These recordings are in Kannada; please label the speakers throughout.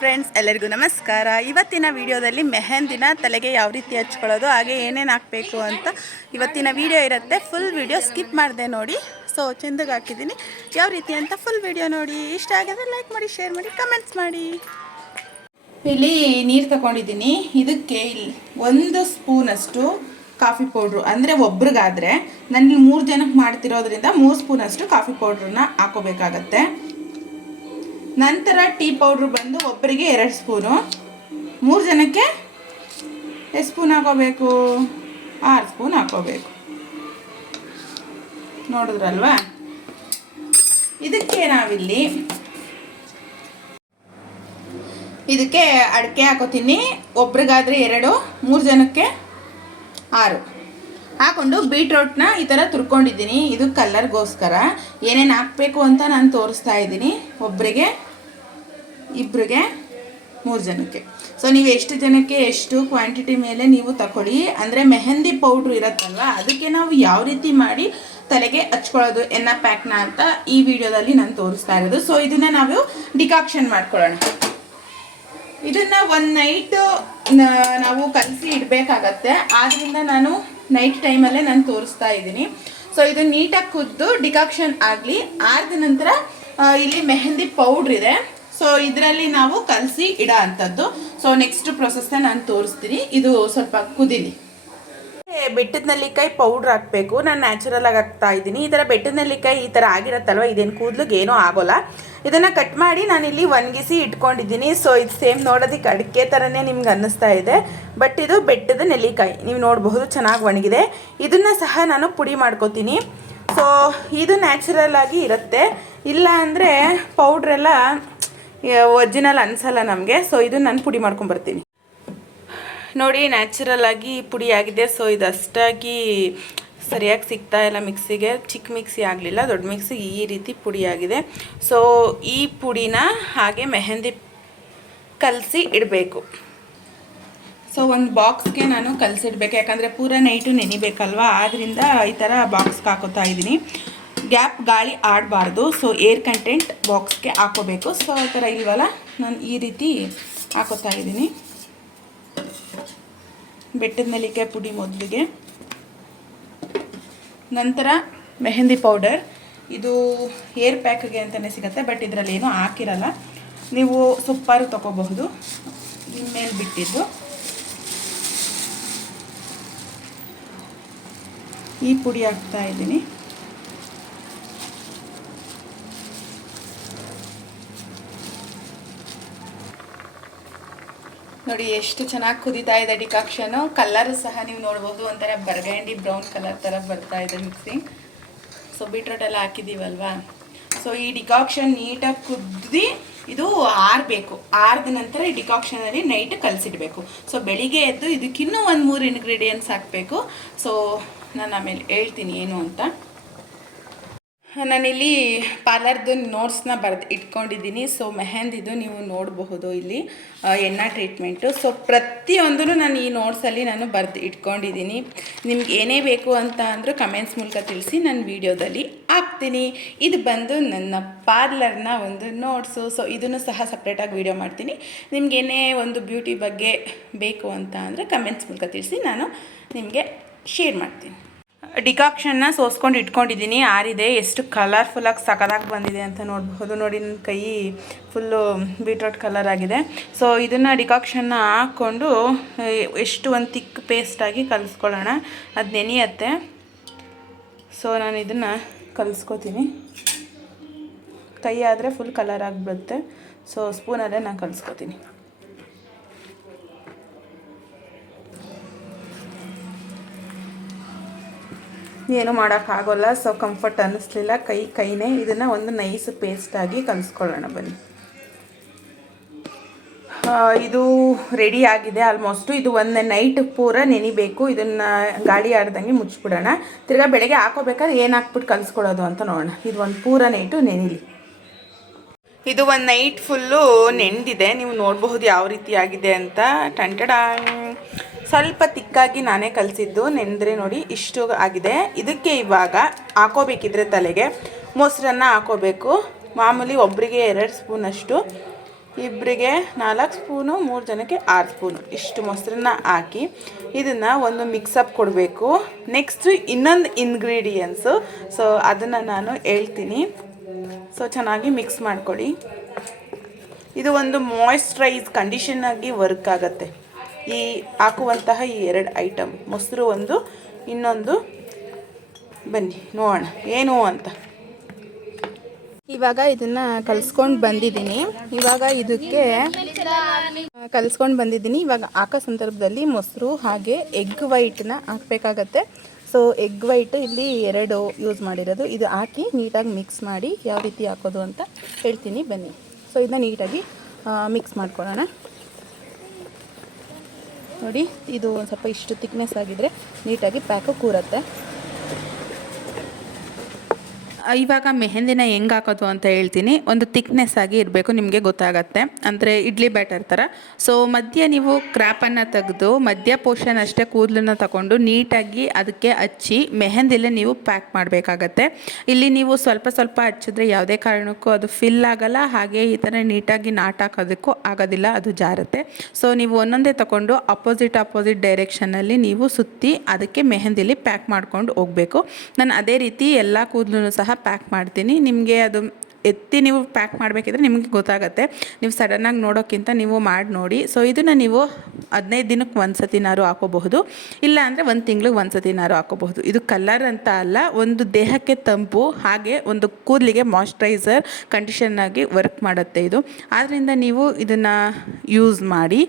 Speaker 1: ಫ್ರೆಂಡ್ಸ್ ಎಲ್ಲರಿಗೂ ನಮಸ್ಕಾರ. ಇವತ್ತಿನ ವಿಡಿಯೋದಲ್ಲಿ ಮೆಹಂದಿನ ತಲೆಗೆ ಯಾವ ರೀತಿ ಹಚ್ಕೊಳ್ಳೋದು, ಹಾಗೆ ಏನೇನು ಹಾಕಬೇಕು ಅಂತ ಇವತ್ತಿನ ವಿಡಿಯೋ ಇರುತ್ತೆ. ಫುಲ್ ವಿಡಿಯೋ ಸ್ಕಿಪ್ ಮಾಡಿದೆ ನೋಡಿ. ಸೊ ಚೆಂದಾಗಿ ಹಾಕಿದ್ದೀನಿ. ಯಾವ ರೀತಿ ಅಂತ ಫುಲ್ ವಿಡಿಯೋ ನೋಡಿ. ಇಷ್ಟ ಆಗಿದ್ರೆ ಲೈಕ್ ಮಾಡಿ ಶೇರ್ ಮಾಡಿ ಕಮೆಂಟ್ಸ್ ಮಾಡಿ. ಇಲ್ಲಿ ನೀರು ತಗೊಂಡಿದ್ದೀನಿ. ಇದಕ್ಕೆ ಒಂದು ಸ್ಪೂನಷ್ಟು ಕಾಫಿ ಪೌಡ್ರು ಅಂದರೆ ಒಬ್ರಿಗಾದರೆ ನನಗೆ ಮೂರು ಜನಕ್ಕೆ ಮಾಡ್ತಿರೋದ್ರಿಂದ ಮೂರು ಸ್ಪೂನಷ್ಟು ಕಾಫಿ ಪೌಡ್ರನ್ನ ಹಾಕೋಬೇಕಾಗತ್ತೆ. ನಂತರ ಟೀ ಪೌಡ್ರ್ ಬಂದು ಒಬ್ಬರಿಗೆ ಎರಡು ಸ್ಪೂನು. ಮೂರು ಜನಕ್ಕೆ ಎಷ್ಟು ಸ್ಪೂನ್ ಹಾಕೋಬೇಕು? ಆರು ಸ್ಪೂನ್ ಹಾಕೋಬೇಕು. ನೋಡಿದ್ರಲ್ವಾ? ಇದಕ್ಕೆ ನಾವಿಲ್ಲಿ ಇದಕ್ಕೆ ಅಡಿಕೆ ಹಾಕೋತೀನಿ. ಒಬ್ರಿಗಾದ್ರೆ ಎರಡು, ಮೂರು ಜನಕ್ಕೆ ಆರು. ಹಾಕೊಂಡು ಬೀಟ್ರೋಟ್ನ ಈ ಥರ ತುರ್ಕೊಂಡಿದ್ದೀನಿ. ಇದು ಕಲ್ಲರ್ಗೋಸ್ಕರ. ಏನೇನು ಹಾಕಬೇಕು ಅಂತ ನಾನು ತೋರಿಸ್ತಾ ಇದ್ದೀನಿ. ಒಬ್ಬರಿಗೆ ಇಬ್ಬರಿಗೆ ಮೂರು ಜನಕ್ಕೆ. ಸೊ ನೀವು ಎಷ್ಟು ಜನಕ್ಕೆ ಎಷ್ಟು ಕ್ವಾಂಟಿಟಿ ಮೇಲೆ ನೀವು ತಗೊಳ್ಳಿ ಅಂದರೆ ಮೆಹಂದಿ ಪೌಡ್ರ್ ಇರುತ್ತಲ್ವ, ಅದಕ್ಕೆ ನಾವು ಯಾವ ರೀತಿ ಮಾಡಿ ತಲೆಗೆ ಹಚ್ಕೊಳ್ಳೋದು ಎನ್ನ ಪ್ಯಾಕ್ನ ಅಂತ ಈ ವಿಡಿಯೋದಲ್ಲಿ ನಾನು ತೋರಿಸ್ತಾ ಇರೋದು. ಸೊ ಇದನ್ನ ನಾವು ಡಿಕಾಕ್ಷನ್ ಮಾಡ್ಕೊಳ್ಳೋಣ. ಇದನ್ನ ಒಂದು ನೈಟ್ ನಾವು ಕಲಸಿ ಇಡಬೇಕಾಗತ್ತೆ. ಆದ್ರಿಂದ ನಾನು ನೈಟ್ ಟೈಮಲ್ಲೇ ನಾನು ತೋರಿಸ್ತಾ ಇದ್ದೀನಿ. ಸೊ ಇದು ನೀಟಾಗಿ ಕುದ್ದು ಡಿಕಾಕ್ಷನ್ ಆಗಲಿ ಆದ ನಂತರ ಇಲ್ಲಿ ಮೆಹಂದಿ ಪೌಡ್ರ್ ಇದೆ. ಸೊ ಇದರಲ್ಲಿ ನಾವು ಕಲಸಿ ಇಡೋ ಅಂಥದ್ದು ಸೊ ನೆಕ್ಸ್ಟ್ ಪ್ರೊಸೆಸ್ನ ನಾನು ತೋರಿಸ್ತೀನಿ. ಇದು ಸ್ವಲ್ಪ ಕುದೀಲಿ. ಬೆಟ್ಟದ ನೆಲ್ಲಿಕಾಯಿ ಪೌಡ್ರ್ ಹಾಕಬೇಕು. ನಾನು ನ್ಯಾಚುರಲ್ ಆಗಿ ಹಾಕ್ತಾ ಇದ್ದೀನಿ. ಈ ಥರ ಬೆಟ್ಟದ ನೆಲ್ಲಿಕಾಯಿ ಈ ಥರ ಆಗಿರತ್ತಲ್ವ? ಇದೇನು ಕೂದಲಿಗೆ ಏನೂ ಆಗೋಲ್ಲ. ಇದನ್ನು ಕಟ್ ಮಾಡಿ ನಾನಿಲ್ಲಿ ಒಣಗಿಸಿ ಇಟ್ಕೊಂಡಿದ್ದೀನಿ. ಸೊ ಇದು ಸೇಮ್ ನೋಡೋದಕ್ಕೆ ಅಡಿಕೆ ಥರನೇ ನಿಮ್ಗೆ ಅನ್ನಿಸ್ತಾ ಇದೆ. ಬಟ್ ಇದು ಬೆಟ್ಟದ ನೆಲ್ಲಿಕಾಯಿ. ನೀವು ನೋಡಬಹುದು ಚೆನ್ನಾಗಿ ಒಣಗಿದೆ. ಇದನ್ನು ಸಹ ನಾನು ಪುಡಿ ಮಾಡ್ಕೋತೀನಿ. ಸೊ ಇದು ನ್ಯಾಚುರಲ್ ಆಗಿ ಇರುತ್ತೆ. ಇಲ್ಲ ಅಂದರೆ ಪೌಡ್ರೆಲ್ಲ ಒರಿಜಿನಲ್ ಅನಿಸಲ್ಲ ನಮಗೆ. ಸೊ ಇದು ನಾನು ಪುಡಿ ಮಾಡ್ಕೊಂಬರ್ತೀನಿ ನೋಡಿ ನ್ಯಾಚುರಲ್ ಆಗಿ ಪುಡಿ ಆಗಿದೆ. ಸೊ ಇದು ಅಷ್ಟಾಗಿ ಸರಿಯಾಗಿ ಸಿಗ್ತಾ ಇಲ್ಲ ಮಿಕ್ಸಿಗೆ, ಚಿಕ್ಕ ಮಿಕ್ಸಿ ಆಗಲಿಲ್ಲ, ದೊಡ್ಡ ಮಿಕ್ಸಿ ಈ ರೀತಿ ಪುಡಿಯಾಗಿದೆ. ಸೊ ಈ ಪುಡಿನ ಹಾಗೆ ಮೆಹಂದಿ ಕಲಸಿ ಇಡಬೇಕು. ಸೊ ಒಂದು ಬಾಕ್ಸ್ಗೆ ನಾನು ಕಲಸಿಡ್ಬೇಕು ಯಾಕಂದರೆ ಪೂರ ನೈಟು ನೆನಿಬೇಕಲ್ವಾ? ಆದ್ದರಿಂದ ಈ ಥರ ಬಾಕ್ಸ್ಗೆ ಹಾಕೋತಾ ಇದ್ದೀನಿ. ಗ್ಯಾಪ್ ಗಾಳಿ ಆಡಬಾರ್ದು. ಸೊ ಏರ್ ಕಂಟೆಂಟ್ ಬಾಕ್ಸ್ಗೆ ಹಾಕೋಬೇಕು. ಸೊ ಆ ಥರ ಇಲ್ವಲ್ಲ? ನಾನು ಈ ರೀತಿ ಹಾಕೋತಾ ಇದ್ದೀನಿ. ಬೆಟ್ಟದ ನೆಲ್ಲಿಕಾಯಿ ಪುಡಿ ಮೊದಲಿಗೆ. ನಂತರ ಮೆಹಂದಿ ಪೌಡರ್. ಇದು ಏರ್ ಪ್ಯಾಕ್ಗೆ ಅಂತಲೇ ಸಿಗುತ್ತೆ, ಬಟ್ ಇದರಲ್ಲಿ ಏನೂ ಹಾಕಿರಲ್ಲ. ನೀವು ಸೊಪ್ಪಾರು ತಗೋಬಹುದು. ಮೇಲೆ ಬಿಟ್ಟಿದ್ದು. ಈ ಪುಡಿ ಹಾಕ್ತಾ ಇದ್ದೀನಿ. ನೋಡಿ, ಎಷ್ಟು ಚೆನ್ನಾಗಿ ಕುದೀತಾ ಇದೆ ಡಿಕಾಕ್ಷನು. ಕಲರ್ ಸಹ ನೀವು ನೋಡ್ಬೋದು. ಒಂಥರ ಬರ್ಗಂಡಿ ಬ್ರೌನ್ ಕಲರ್ ಥರ ಬರ್ತಾ ಇದೆ ಮಿಕ್ಸಿಂಗ್ ಸೊ ಬೀಟ್ರೋಟ್ ಎಲ್ಲ ಹಾಕಿದ್ದೀವಲ್ವಾ ಸೊ ಈ ಡಿಕಾಕ್ಷನ್ ನೀಟಾಗಿ ಕುದ್ದಿ ಇದು ಆರಬೇಕು. ಆರ್ದ ನಂತರ ಈ ಡಿಕಾಕ್ಷನಲ್ಲಿ ನೈಟ್ ಕಲಸಿಡಬೇಕು. ಸೊ ಬೆಳಿಗ್ಗೆ ಎದ್ದು ಇದಕ್ಕಿನ್ನೂ ಒಂದು ಮೂರು ಇಂಗ್ರೀಡಿಯೆಂಟ್ಸ್ ಹಾಕಬೇಕು. ಸೊ ನಾನು ಆಮೇಲೆ ಹೇಳ್ತೀನಿ ಏನು ಅಂತ. ನಾನಿಲ್ಲಿ ಪಾರ್ಲರ್ದು ನೋಟ್ಸ್ನ ಬರೆದು ಇಟ್ಕೊಂಡಿದ್ದೀನಿ. ಸೊ ಮೆಹಂದಿದು ನೀವು ನೋಡಬಹುದು ಇಲ್ಲಿ ಎಣ್ಣೆ ಟ್ರೀಟ್ಮೆಂಟು ಸೊ ಪ್ರತಿಯೊಂದೂ ನಾನು ಈ ನೋಟ್ಸಲ್ಲಿ ನಾನು ಬರೆದು ಇಟ್ಕೊಂಡಿದ್ದೀನಿ. ನಿಮ್ಗೆ ಏನೇ ಬೇಕು ಅಂತ ಅಂದರೂ ಕಮೆಂಟ್ಸ್ ಮೂಲಕ ತಿಳಿಸಿ ನಾನು ವೀಡಿಯೋದಲ್ಲಿ ಹಾಕ್ತೀನಿ. ಇದು ಬಂದು ನನ್ನ ಪಾರ್ಲರ್ನ ಒಂದು ನೋಟ್ಸು. ಸೊ ಇದನ್ನು ಸಹ ಸಪ್ರೇಟಾಗಿ ವೀಡಿಯೋ ಮಾಡ್ತೀನಿ. ನಿಮ್ಗೆ ಏನೇ ಒಂದು ಬ್ಯೂಟಿ ಬಗ್ಗೆ ಬೇಕು ಅಂತ ಅಂದರೆ ಕಮೆಂಟ್ಸ್ ಮೂಲಕ ತಿಳಿಸಿ ನಾನು ನಿಮಗೆ ಶೇರ್ ಮಾಡ್ತೀನಿ. ಡಿಕಾಕ್ಷನ್ನ ಸೋಸ್ಕೊಂಡು ಇಟ್ಕೊಂಡಿದ್ದೀನಿ ಆರಿದೆ ಎಷ್ಟು ಕಲರ್ಫುಲ್ಲಾಗಿ ಸಖತ್ತಾಗಿ ಬಂದಿದೆ ಅಂತ ನೋಡಬಹುದು ನೋಡಿ, ನನ್ನ ಕೈ ಫುಲ್ಲು ಬೀಟ್ರೋಟ್ ಕಲರ್ ಆಗಿದೆ. ಸೊ ಇದನ್ನು ಡಿಕಾಕ್ಷನ್ನ ಹಾಕ್ಕೊಂಡು ಎಷ್ಟು ಒಂದು ತಿಕ್ ಪೇಸ್ಟಾಗಿ ಕಲಿಸ್ಕೊಳ್ಳೋಣ. ಅದು ನೆನೆಯತ್ತೆ. ಸೊ ನಾನು ಇದನ್ನು ಕಲಿಸ್ಕೋತೀನಿ. ಕೈ ಆದರೆ ಫುಲ್ ಕಲರ್ ಆಗಿಬಿಡುತ್ತೆ ಸೊ ಸ್ಪೂನಲ್ಲೇ ನಾನು ಕಲಿಸ್ಕೋತೀನಿ. ಏನು ಮಾಡೋಕ್ಕಾಗೋಲ್ಲ. ಸೊ ಕಂಫರ್ಟ್ ಅನ್ನಿಸ್ಲಿಲ್ಲ. ಕೈ, ಕೈನೇ ಇದನ್ನು ಒಂದು ನೈಸ್ ಪೇಸ್ಟಾಗಿ ಕಲಿಸ್ಕೊಳ್ಳೋಣ ಬನ್ನಿ. ಇದು ರೆಡಿ ಆಗಿದೆ ಆಲ್ಮೋಸ್ಟು ಇದು ಒಂದು ನೈಟ್ ಪೂರ ನೆನಿಬೇಕು ಇದನ್ನು ಗಾಳಿ ಆಡ್ದಂಗೆ ಮುಚ್ಚಿಬಿಡೋಣ. ತಿರ್ಗಾ ಬೆಳಗ್ಗೆ ಹಾಕೋಬೇಕಾದ್ರೆ ಏನು ಹಾಕ್ಬಿಟ್ಟು ಕಲಿಸ್ಕೊಳ್ಳೋದು ಅಂತ ನೋಡೋಣ. ಇದು ಒಂದು ಪೂರ ನೈಟು ನೆನಿಲಿ. ಇದು ಒಂದು ನೈಟ್ ಫುಲ್ಲು ನೆಂದಿದೆ. ನೀವು ನೋಡಬಹುದು ಯಾವ ರೀತಿ ಆಗಿದೆ ಅಂತ. ಟಂಟಡ ಸ್ವಲ್ಪ ತಿಕ್ಕಾಗಿ ನಾನೇ ಕಲಿಸಿದ್ದು ನೆಂದರೆ ನೋಡಿ ಇಷ್ಟು ಆಗಿದೆ. ಇದಕ್ಕೆ ಇವಾಗ ಹಾಕೋಬೇಕಿದ್ರೆ ತಲೆಗೆ. ಮೊಸರನ್ನ ಹಾಕೋಬೇಕು. ಮಾಮೂಲಿ ಒಬ್ಬರಿಗೆ ಎರಡು ಸ್ಪೂನಷ್ಟು ಇಬ್ಬರಿಗೆ ನಾಲ್ಕು ಸ್ಪೂನು, ಮೂರು ಜನಕ್ಕೆ ಆರು ಸ್ಪೂನು ಇಷ್ಟು ಮೊಸರನ್ನ ಹಾಕಿ ಇದನ್ನು ಒಂದು ಮಿಕ್ಸಪ್ ಕೊಡಬೇಕು. ನೆಕ್ಸ್ಟು ಇನ್ನೊಂದು ಇಂಗ್ರೀಡಿಯೆಂಟ್ಸು ಸೊ ಅದನ್ನು ನಾನು ಹೇಳ್ತೀನಿ. ಸೊ ಚೆನ್ನಾಗಿ ಮಿಕ್ಸ್ ಮಾಡ್ಕೊಳ್ಳಿ. ಇದು ಒಂದು ಮಾಯ್ಶ್ಚರೈಸ್ ಕಂಡೀಷನ್ ಆಗಿ ವರ್ಕ್ ಆಗುತ್ತೆ. ಈ ಹಾಕುವಂತಹ ಈ ಎರಡು ಐಟಮ್ ಮೊಸರು ಒಂದು, ಇನ್ನೊಂದು ಬನ್ನಿ, ನೋಡೋಣ, ಏನು ಅಂತ. ಇವಾಗ ಇದನ್ನ ಕಲಿಸ್ಕೊಂಡು ಬಂದಿದ್ದೀನಿ. ಇವಾಗ ಇದಕ್ಕೆ ಕಲಿಸ್ಕೊಂಡು ಬಂದಿದ್ದೀನಿ. ಇವಾಗ ಹಾಕೋ ಸಂದರ್ಭದಲ್ಲಿ ಮೊಸರು ಹಾಗೆ ಎಗ್ ವೈಟ್ನ ಹಾಕ್ಬೇಕಾಗತ್ತೆ. ಸೊ ಎಗ್ ವೈಟ್ ಇಲ್ಲಿ ಎರಡು ಯೂಸ್ ಮಾಡಿರೋದು. ಇದು ಹಾಕಿ ನೀಟಾಗಿ ಮಿಕ್ಸ್ ಮಾಡಿ ಯಾವ ರೀತಿ ಹಾಕೋದು ಅಂತ ಹೇಳ್ತೀನಿ. ಬನ್ನಿ. ಸೊ ಇದನ್ನ ನೀಟಾಗಿ ಮಿಕ್ಸ್ ಮಾಡ್ಕೊಳ್ಳೋಣ. ನೋಡಿ ಇದು ಒಂದು ಸ್ವಲ್ಪ ಇಷ್ಟು ತಿಕ್ನೆಸ್ ಆಗಿದ್ರೆ ನೀಟಾಗಿ ಪ್ಯಾಕು ಕೂರತ್ತೆ. ಇವಾಗ ಮೆಹಂದಿನ ಹೆಂಗೆ ಹಾಕೋದು ಅಂತ ಹೇಳ್ತೀನಿ. ಒಂದು ತಿಕ್ನೆಸ್ ಆಗಿ ಇರಬೇಕು, ನಿಮಗೆ ಗೊತ್ತಾಗತ್ತೆ. ಅಂದರೆ ಇಡ್ಲಿ ಬ್ಯಾಟರ್ ಥರ ಸೊ ಮಧ್ಯ ನೀವು ಕ್ರ್ಯಾಪನ್ನು ತೆಗೆದು, ಮಧ್ಯ ಪೋರ್ಷನ್ ಅಷ್ಟೇ ಕೂದಲನ್ನು ತಗೊಂಡು ನೀಟಾಗಿ ಅದಕ್ಕೆ ಹಚ್ಚಿ ಮೆಹಂದಿಲೇ ನೀವು ಪ್ಯಾಕ್ ಮಾಡಬೇಕಾಗತ್ತೆ. ಇಲ್ಲಿ ನೀವು ಸ್ವಲ್ಪ ಸ್ವಲ್ಪ ಹಚ್ಚಿದ್ರೆ ಯಾವುದೇ ಕಾರಣಕ್ಕೂ ಅದು ಫಿಲ್ ಆಗಲ್ಲ. ಹಾಗೆ ಈ ಥರ ನೀಟಾಗಿ ನಾಟ್ ಹಾಕೋದಕ್ಕೂ ಆಗೋದಿಲ್ಲ, ಅದು ಜಾರುತ್ತೆ. ಸೊ ನೀವು ಒಂದೊಂದೇ ತಗೊಂಡು ಅಪೋಸಿಟ್ ಅಪೋಸಿಟ್ ಡೈರೆಕ್ಷನಲ್ಲಿ ನೀವು ಸುತ್ತಿ ಅದಕ್ಕೆ ಮೆಹಂದಿಲಿ ಪ್ಯಾಕ್ ಮಾಡ್ಕೊಂಡು ಹೋಗಬೇಕು. ನಾನು ಅದೇ ರೀತಿ ಎಲ್ಲ ಕೂದಲು ಸಹ ಪ್ಯಾಕ್ ಮಾಡ್ತೀನಿ. ನಿಮಗೆ ಅದು ಎತ್ತಿ ನೀವು ಪ್ಯಾಕ್ ಮಾಡಬೇಕಿದ್ರೆ ನಿಮಗೆ ಗೊತ್ತಾಗುತ್ತೆ. ನೀವು ಸಡನ್ನಾಗಿ ನೋಡೋಕ್ಕಿಂತ ನೀವು ಮಾಡಿ ನೋಡಿ. ಸೊ ಇದನ್ನು ನೀವು ಹದಿನೈದು ದಿನಕ್ಕೆ ಒಂದು ಸತಿನಾರು ಹಾಕೋಬಹುದು. ಇಲ್ಲ ಅಂದರೆ ಒಂದು ತಿಂಗಳಿಗೆ ಒಂದು ಸತಿನಾರು ಹಾಕೋಬಹುದು. ಇದು ಕಲರ್ ಅಂತ ಅಲ್ಲ, ಒಂದು ದೇಹಕ್ಕೆ ತಂಪು, ಹಾಗೆ ಒಂದು ಕೂದಲಿಗೆ ಮಾಯ್ಶ್ಚರೈಸರ್ ಕಂಡೀಷನ್ ಆಗಿ ವರ್ಕ್ ಮಾಡುತ್ತೆ ಇದು. ಆದ್ದರಿಂದ ನೀವು ಇದನ್ನು ಯೂಸ್ ಮಾಡಿ.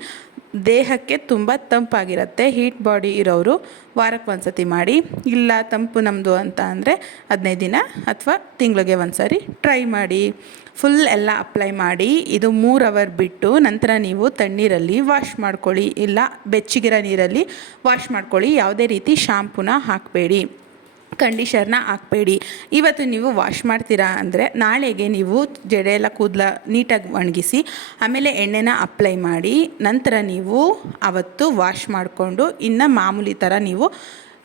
Speaker 1: ದೇಹಕ್ಕೆ ತುಂಬ ತಂಪಾಗಿರುತ್ತೆ ಹೀಟ್ ಬಾಡಿ ಇರೋರು ವಾರಕ್ಕೆ ಒಂದು ಸತಿ ಮಾಡಿ. ಇಲ್ಲ ತಂಪು ನಮ್ಮದು ಅಂತ ಅಂದರೆ ಹದಿನೈದು ದಿನ ಅಥವಾ ತಿಂಗಳಿಗೆ ಒಂದು ಸಾರಿ ಟ್ರೈ ಮಾಡಿ. ಫುಲ್ ಎಲ್ಲ ಅಪ್ಲೈ ಮಾಡಿ. ಇದು ಮೂರು ಅವರ್ ಬಿಟ್ಟು ನಂತರ ನೀವು ತಣ್ಣೀರಲ್ಲಿ ವಾಶ್ ಮಾಡ್ಕೊಳ್ಳಿ. ಇಲ್ಲ ಬೆಚ್ಚಗಿರೋ ನೀರಲ್ಲಿ ವಾಶ್ ಮಾಡ್ಕೊಳ್ಳಿ. ಯಾವುದೇ ರೀತಿ ಶಾಂಪೂನ ಹಾಕಬೇಡಿ. ಕಂಡೀಷರ್ನ ಹಾಕ್ಬೇಡಿ. ಇವತ್ತು ನೀವು ವಾಶ್ ಮಾಡ್ತೀರಾ ಅಂದರೆ ನಾಳೆಗೆ ನೀವು ಜಡೆ ಎಲ್ಲ ಕೂದಲ ನೀಟಾಗಿ ಒಣಗಿಸಿ, ಆಮೇಲೆ ಎಣ್ಣೆನ ಅಪ್ಲೈ ಮಾಡಿ, ನಂತರ ನೀವು ಅವತ್ತು ವಾಶ್ ಮಾಡಿಕೊಂಡು, ಇನ್ನು ಮಾಮೂಲಿ ಥರ ನೀವು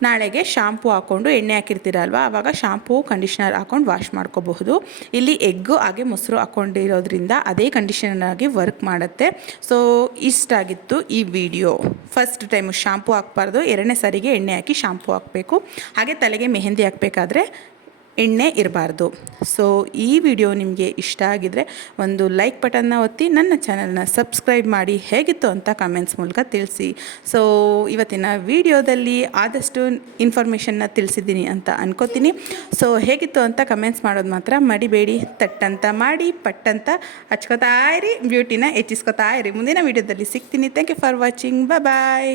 Speaker 1: ನಾಳೆಗೆ ಶಾಂಪು ಹಾಕ್ಕೊಂಡು ಎಣ್ಣೆ ಹಾಕಿರ್ತೀರಲ್ವ ಆವಾಗ ಶಾಂಪು ಕಂಡೀಷನರ್ ಹಾಕ್ಕೊಂಡು ವಾಶ್ ಮಾಡ್ಕೋಬಹುದು. ಇಲ್ಲಿ ಎಗ್ಗು ಹಾಗೆ ಮೊಸರು ಹಾಕ್ಕೊಂಡಿರೋದ್ರಿಂದ ಅದೇ ಕಂಡೀಷನರ್ ಆಗಿ ವರ್ಕ್ ಮಾಡುತ್ತೆ. ಸೊ ಇಷ್ಟಾಗಿತ್ತು ಈ ವಿಡಿಯೋ ಫಸ್ಟ್ ಟೈಮು ಶಾಂಪೂ ಹಾಕ್ಬಾರ್ದು, ಎರಡನೇ ಸಾರಿಗೆ ಎಣ್ಣೆ ಹಾಕಿ ಶಾಂಪು ಹಾಕಬೇಕು. ಹಾಗೆ ತಲೆಗೆ ಮೆಹಂದಿ ಹಾಕಬೇಕಾದ್ರೆ ಎಣ್ಣೆ ಇರಬಾರ್ದು. ಸೊ ಈ ವಿಡಿಯೋ ನಿಮಗೆ ಇಷ್ಟ ಆಗಿದರೆ ಒಂದು ಲೈಕ್ ಬಟನ್ನ ಒತ್ತಿ, ನನ್ನ ಚಾನಲ್ನ ಸಬ್ಸ್ಕ್ರೈಬ್ ಮಾಡಿ, ಹೇಗಿತ್ತು ಅಂತ ಕಮೆಂಟ್ಸ್ ಮೂಲಕ ತಿಳಿಸಿ. ಸೊ ಇವತ್ತಿನ ವಿಡಿಯೋದಲ್ಲಿ ಆದಷ್ಟು ಇನ್ಫಾರ್ಮೇಷನ್ನ ತಿಳಿಸಿದ್ದೀನಿ ಅಂತ ಅನ್ಕೋತೀನಿ. ಸೊ ಹೇಗಿತ್ತು ಅಂತ ಕಮೆಂಟ್ಸ್ ಮಾಡೋದು ಮಾತ್ರ ಮಡಿಬೇಡಿ, ತಟ್ಟಂತ ಮಾಡಿ, ಪಟ್ಟಂತ ಹಚ್ಕೋತಾ ಇರಿ ಬ್ಯೂಟಿನ ಹೆಚ್ಚಿಸ್ಕೊತಾ ಇರಿ. ಮುಂದಿನ ವಿಡಿಯೋದಲ್ಲಿ ಸಿಗ್ತೀನಿ. Thank you for watching bye